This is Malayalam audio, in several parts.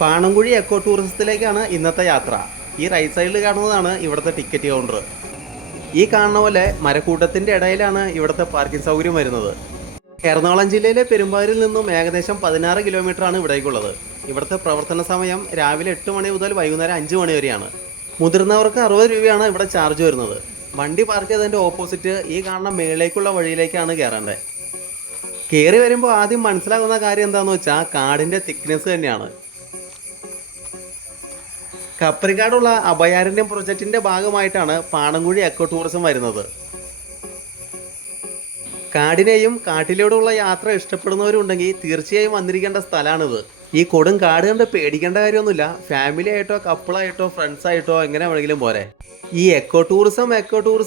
പാണങ്കുഴി എക്കോ ടൂറിസത്തിലേക്കാണ് ഇന്നത്തെ യാത്ര. ഈ റൈറ്റ് സൈഡിൽ കാണുന്നതാണ് ഇവിടുത്തെ ടിക്കറ്റ് കൗണ്ടർ. ഈ കാണുന്ന പോലെ മരക്കൂട്ടത്തിൻ്റെ ഇടയിലാണ് ഇവിടുത്തെ പാർക്കിംഗ് സൗകര്യം വരുന്നത്. എറണാകുളം ജില്ലയിലെ പെരുമ്പാവൂരിൽ നിന്നും ഏകദേശം 16 കിലോമീറ്ററാണ് ഇവിടേക്കുള്ളത്. ഇവിടുത്തെ പ്രവർത്തന സമയം രാവിലെ 8 മണി മുതൽ വൈകുന്നേരം 5 മണി വരെയാണ്. മുതിർന്നവർക്ക് 60 രൂപയാണ് ഇവിടെ ചാർജ് വരുന്നത്. വണ്ടി പാർക്ക് ചെയ്തതിൻ്റെ ഓപ്പോസിറ്റ് ഈ കാണുന്ന മേളിലേക്കുള്ള വഴിയിലേക്കാണ് കയറേണ്ടത്. കയറി വരുമ്പോൾ ആദ്യം മനസ്സിലാകുന്ന കാര്യം എന്താണെന്ന് വെച്ചാൽ കാടിൻ്റെ തിക്നെസ് തന്നെയാണ്. കപ്പരിക്കാടുള്ള അഭയാരണ്യം പ്രൊജക്റ്റിൻ്റെ ഭാഗമായിട്ടാണ് പാണങ്കുഴി എക്കോ ടൂറിസം വരുന്നത്. കാടിനെയും കാട്ടിലൂടെയുള്ള യാത്ര ഇഷ്ടപ്പെടുന്നവരുണ്ടെങ്കിൽ തീർച്ചയായും വന്നിരിക്കേണ്ട സ്ഥലമാണിത്. ഈ കൊടും കാട് കണ്ട് പേടിക്കേണ്ട കാര്യമൊന്നുമില്ല. ഫാമിലി ആയിട്ടോ കപ്പിളായിട്ടോ ഫ്രണ്ട്സായിട്ടോ എങ്ങനെ വേണമെങ്കിലും പോരെ. ഈ എക്കോ ടൂറിസം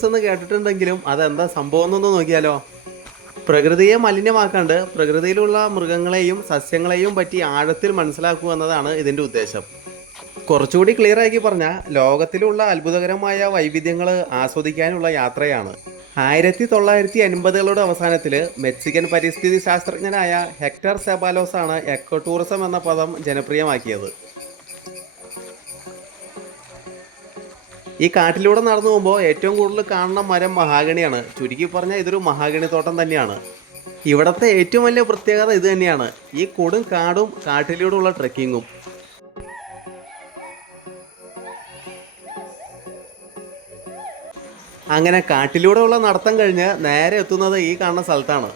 എന്ന് കേട്ടിട്ടുണ്ടെങ്കിലും അതെന്താ സംഭവം എന്നൊന്ന് നോക്കിയാലോ. പ്രകൃതിയെ മലിനമാക്കാണ്ട് പ്രകൃതിയിലുള്ള മൃഗങ്ങളെയും സസ്യങ്ങളെയും പറ്റി ആഴത്തിൽ മനസ്സിലാക്കുക എന്നതാണ് ഇതിൻ്റെ ഉദ്ദേശം. കുറച്ചുകൂടി ക്ലിയർ ആക്കി പറഞ്ഞാൽ ലോകത്തിലുള്ള അത്ഭുതകരമായ വൈവിധ്യങ്ങൾ ആസ്വദിക്കാനുള്ള യാത്രയാണ്. 1980കളുടെ അവസാനത്തിൽ മെക്സിക്കൻ പരിസ്ഥിതി ശാസ്ത്രജ്ഞനായ ഹെക്ടർ സെബാലോസ് ആണ് എക്കോ ടൂറിസം എന്ന പദം ജനപ്രിയമാക്കിയത്. ഈ കാട്ടിലൂടെ നടന്നു പോകുമ്പോൾ ഏറ്റവും കൂടുതൽ കാണുന്ന മരം മഹാഗണിയാണ്. ചുരുക്കി പറഞ്ഞാൽ ഇതൊരു മഹാഗണി തോട്ടം തന്നെയാണ്. ഇവിടുത്തെ ഏറ്റവും വലിയ പ്രത്യേകത ഇത് തന്നെയാണ്, ഈ കൊടും കാടും കാട്ടിലൂടെയുള്ള ട്രെക്കിങ്ങും. അങ്ങനെ കാട്ടിലൂടെ ഉള്ള നടത്തം കഴിഞ്ഞ് നേരെ എത്തുന്നത് ഈ കാണുന്ന സ്ഥലത്താണ്.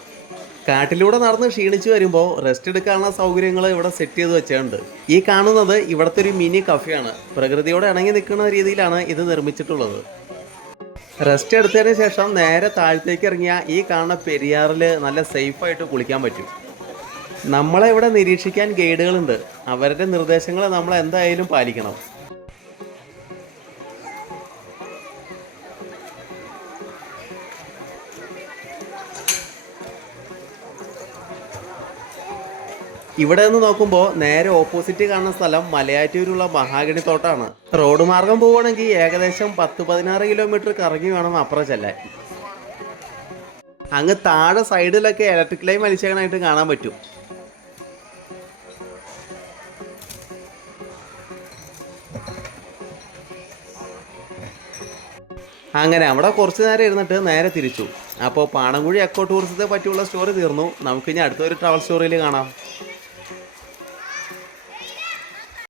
കാട്ടിലൂടെ നടന്ന് ക്ഷീണിച്ച് വരുമ്പോൾ റെസ്റ്റ് എടുക്കാനുള്ള സൗകര്യങ്ങൾ ഇവിടെ സെറ്റ് ചെയ്ത് വെച്ചിട്ടുണ്ട്. ഈ കാണുന്നത് ഇവിടുത്തെ ഒരു മിനി കഫേയാണ്. പ്രകൃതിയോട് ഇണങ്ങി നിൽക്കുന്ന രീതിയിലാണ് ഇത് നിർമ്മിച്ചിട്ടുള്ളത്. റെസ്റ്റ് എടുത്തതിന് ശേഷം നേരെ താഴത്തേക്ക് ഇറങ്ങിയാൽ ഈ കാണുന്ന പെരിയാറിൽ നല്ല സേഫായിട്ട് കുളിക്കാൻ പറ്റും. നമ്മളെ ഇവിടെ നിരീക്ഷിക്കാൻ ഗൈഡുകളുണ്ട്. അവരുടെ നിർദ്ദേശങ്ങൾ നമ്മൾ എന്തായാലും പാലിക്കണം. ഇവിടെ നിന്ന് നോക്കുമ്പോൾ നേരെ ഓപ്പോസിറ്റ് കാണുന്ന സ്ഥലം മലയാറ്റൂരുള്ള മഹാഗണി തോട്ടമാണ്. റോഡ് മാർഗം പോവുകയാണെങ്കിൽ ഏകദേശം 10-16 കിലോമീറ്റർ കറങ്ങി വേണം അപ്പുറം ചെല്ലാൻ. അങ്ങ് താഴെ സൈഡിലൊക്കെ ഇലക്ട്രിക് ലൈൻ വലിച്ചേക്കണായിട്ട് കാണാൻ പറ്റും. അങ്ങനെ അവിടെ കുറച്ച് നേരം ഇരുന്നിട്ട് നേരെ തിരിച്ചു. അപ്പോൾ പാണങ്കുഴി എക്കോ ടൂറിസത്തെ പറ്റിയുള്ള സ്റ്റോറി തീർന്നു. നമുക്കിനി അടുത്തൊരു ട്രാവൽ സ്റ്റോറിയിൽ കാണാം.